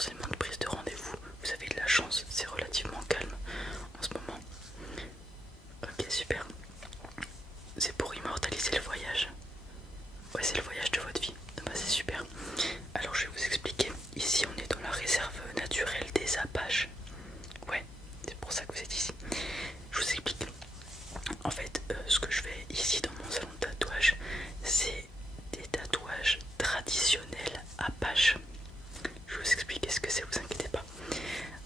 forcément de prise de rendez-vous. Vous avez de la chance, c'est relativement calme en ce moment. Ok, super. C'est pour immortaliser le voyage. Ouais, c'est le voyage de votre vie. Bah, c'est super. Alors je vais vous expliquer. Ici on est dans la réserve naturelle des Apaches. Ouais, c'est pour ça que vous êtes ici. Je vous explique. En fait, ce que je fais ici dans mon salon de tatouage, c'est des tatouages traditionnels Apache. Je vais vous expliquer ce que c'est, vous inquiétez pas.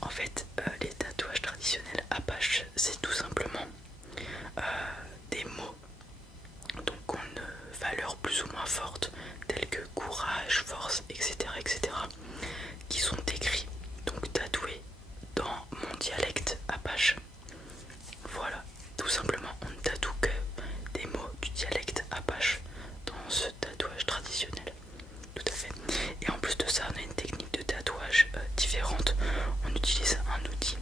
En fait, les tatouages traditionnels Apache, c'est tout simplement des mots donc ont une valeur plus ou moins forte, telles que courage, force, etc., etc., qui sont écrits, donc tatoués dans mon dialecte Apache. Voilà, tout simplement, on ne tatoue que des mots du dialecte Apache dans ce tatouage traditionnel. Tout à fait. Et en plus de ça, on a une technique de tatouage différente. On utilise un outil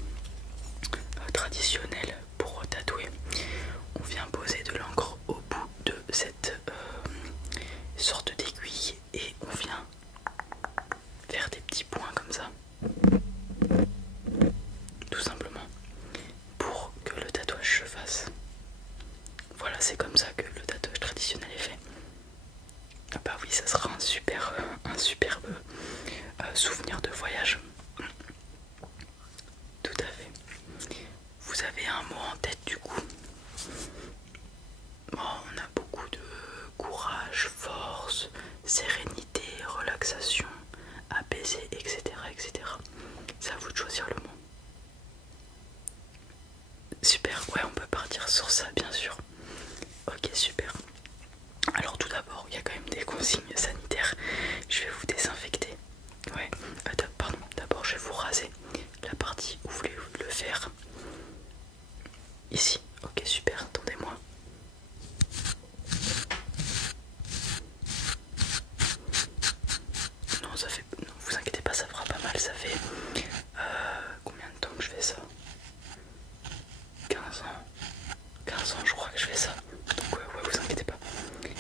traditionnel pour tatouer. On vient poser de l'encre au bout de cette sorte d'aiguille et on vient faire des petits points comme ça, tout simplement, pour que le tatouage se fasse. Voilà, c'est comme ça que le tatouage traditionnel est fait. Ah bah oui, ça sera un superbe souvenir de voyage. Tout à fait. Vous avez un mot en tête du coup? Bon, on a beaucoup de courage, force, sérénité, relaxation, apaiser, etc., etc. C'est à vous de choisir le mot. Super, ouais, on peut partir sur ça, bien sûr. Ok, super. Alors tout d'abord, il y a quand même des consignes sanitaires. Je vais vous désinfecter. Ouais, pardon, d'abord je vais vous raser la partie où vous voulez le faire. Ici, ok, super, attendez-moi. Non, ça fait. Non, vous inquiétez pas, ça fera pas mal. Ça fait. Combien de temps que je fais ça? 15 ans. 15 ans, je crois que je fais ça. Donc, ouais, vous inquiétez pas.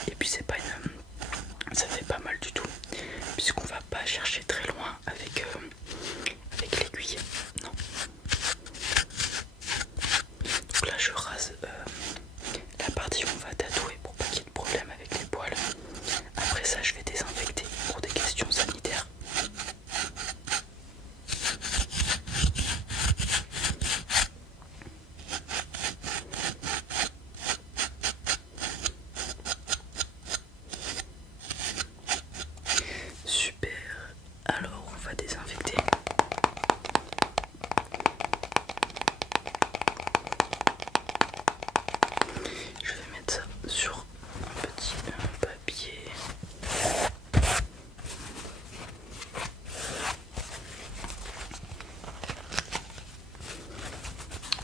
Et puis, c'est pas une. Ça fait pas mal du tout. Puisqu'on va pas chercher très loin avec l'aiguille. Non. Donc là, je rase la partie où on va tatouer pour pas qu'il y ait de problème avec les poils. Après ça, je vais désinfecter pour des questions sanitaires. Super. Alors, on va désinfecter. Je vais mettre ça sur un petit papier.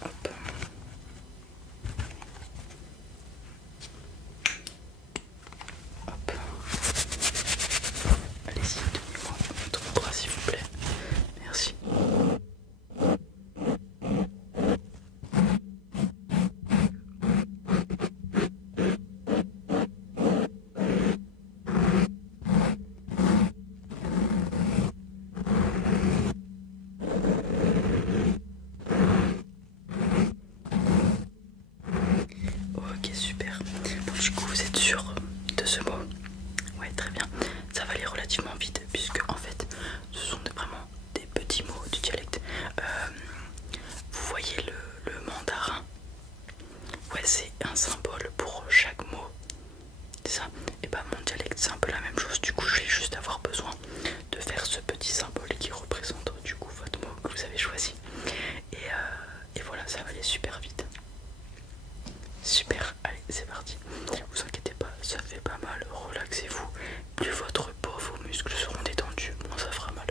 Hop. Hop. Allez-y, tenez-moi votre bras s'il vous plaît. Merci. Ok, super. Bon, du coup, vous êtes sûr de ce mot? Ouais, très bien. Ça va aller relativement vite puisque en fait, ce sont vraiment des petits mots du dialecte. Vous voyez le mandarin? Ouais, c'est un symbole pour chaque mot. C'est ça. Et bah mon dialecte c'est un peu la même chose. Du coup, je vais juste avoir besoin de faire ce petit symbole qui représente du coup votre mot que vous avez choisi. Et voilà, ça va aller super vite. Super, allez, c'est parti. Vous inquiétez pas, ça fait pas mal. Relaxez-vous. Plus votre peau, vos muscles seront détendus, moins ça fera mal.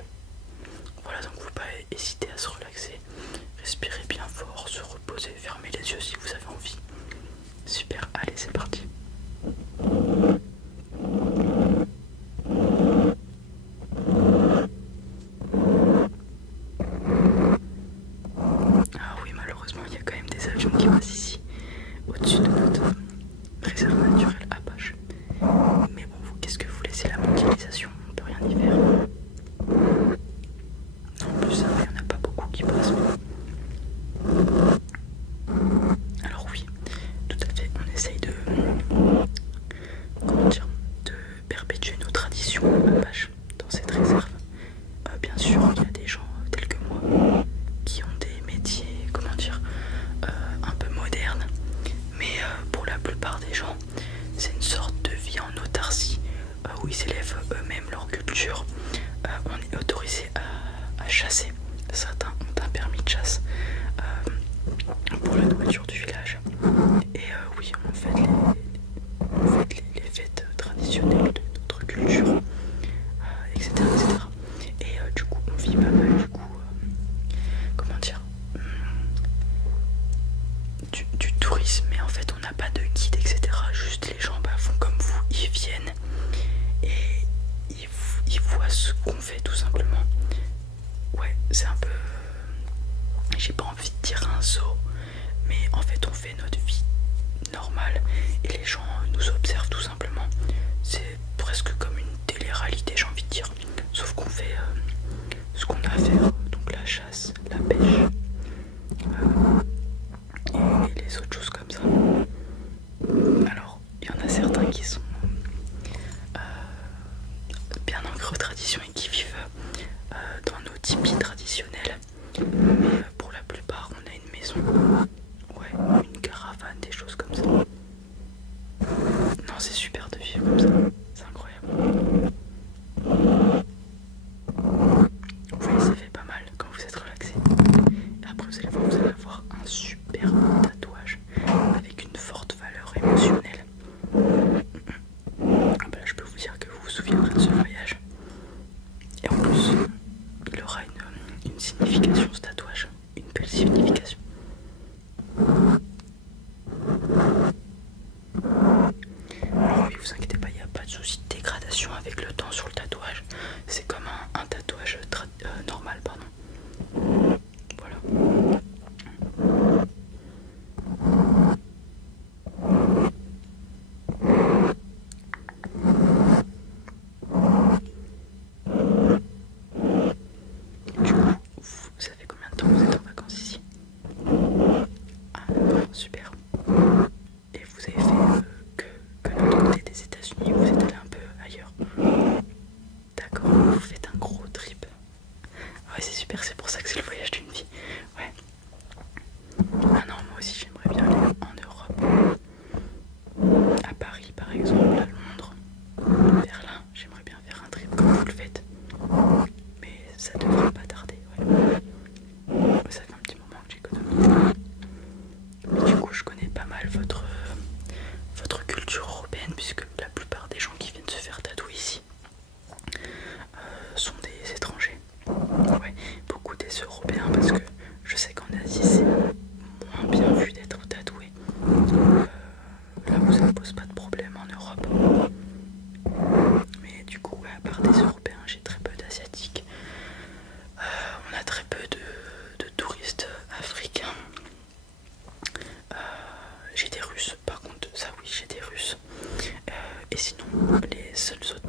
Voilà, donc faut pas hésiter à se relaxer. perpétuer nos traditions apaches dans cette réserve. Bien sûr, il y a des gens tels que moi qui ont des métiers, comment dire, un peu modernes, mais pour la plupart des gens, c'est une sorte de vie en autarcie où ils élèvent eux-mêmes leur culture. On est autorisé à chasser. Certains ont un permis de chasse pour la nourriture du village. Et oui, on fait les fêtes traditionnelles de notre culture, etc., etc. Et du coup, on vit pas mal, du coup, comment dire, du tourisme, mais en fait, on n'a pas de guide, etc. Juste les gens font comme vous, ils viennent et ils voient ce qu'on fait tout simplement. Ouais, c'est un peu, j'ai pas envie de dire un zoo, mais en fait, on fait notre vie normale et les gens nous observent tout simplement. C'est presque comme une télé-réalité, j'ai envie de dire, sauf qu'on fait ce qu'on a à faire, donc la chasse, la pêche et les autres choses comme ça. Alors il y en a certains qui sont bien ancrés aux traditions et qui vivent dans nos tipis traditionnels, mais pour la plupart on a une maison, ouais, une caravane, des choses comme ça. Non, c'est super de vivre comme ça, c'est incroyable. Vous voyez, ça fait pas mal quand vous êtes relaxé. Après vous allez voir, vous allez avoir un super tatouage avec une forte valeur émotionnelle. Ah bah là, je peux vous dire que vous vous souviendrez de ce voyage. Et en plus, il aura une signification, ce tatouage, une belle signification. Alors oui, vous inquiétez pas, il n'y a pas de souci de dégradation avec le temps sur le tatouage. C'est comme un tatouage normal, pardon. Voilà. Du coup, vous savez combien de temps vous êtes en vacances ici? Ah, super. Et vous avez fait que l'autre côté des États-Unis, vous êtes allé un peu ailleurs. D'accord, vous faites un gros trip. Ouais, c'est super, c'est pour ça que c'est le voyage d'une vie. Ouais. Ah non, moi aussi j'aimerais bien aller en Europe. À Paris par exemple, à Londres, Berlin. J'aimerais bien faire un trip comme vous le faites. Mais ça devrait pas tarder, ouais. Ça fait un petit moment que j'économise. Mais du coup, je connais pas mal votre culture européenne, puisque la plupart des gens qui viennent se faire tatouer ici sont des étrangers. Ouais, beaucoup des Européens, parce que je sais qu'en Asie c'est moins bien vu d'être tatoué. Là où ça ne pose pas de problème en Europe. Mais du coup, ouais, à part des Européens, j'ai très peu d'Asiatiques. On a très peu de touristes africains. J'ai des Russes, par contre, ça oui, j'ai des Russes. Et sinon, les seuls autres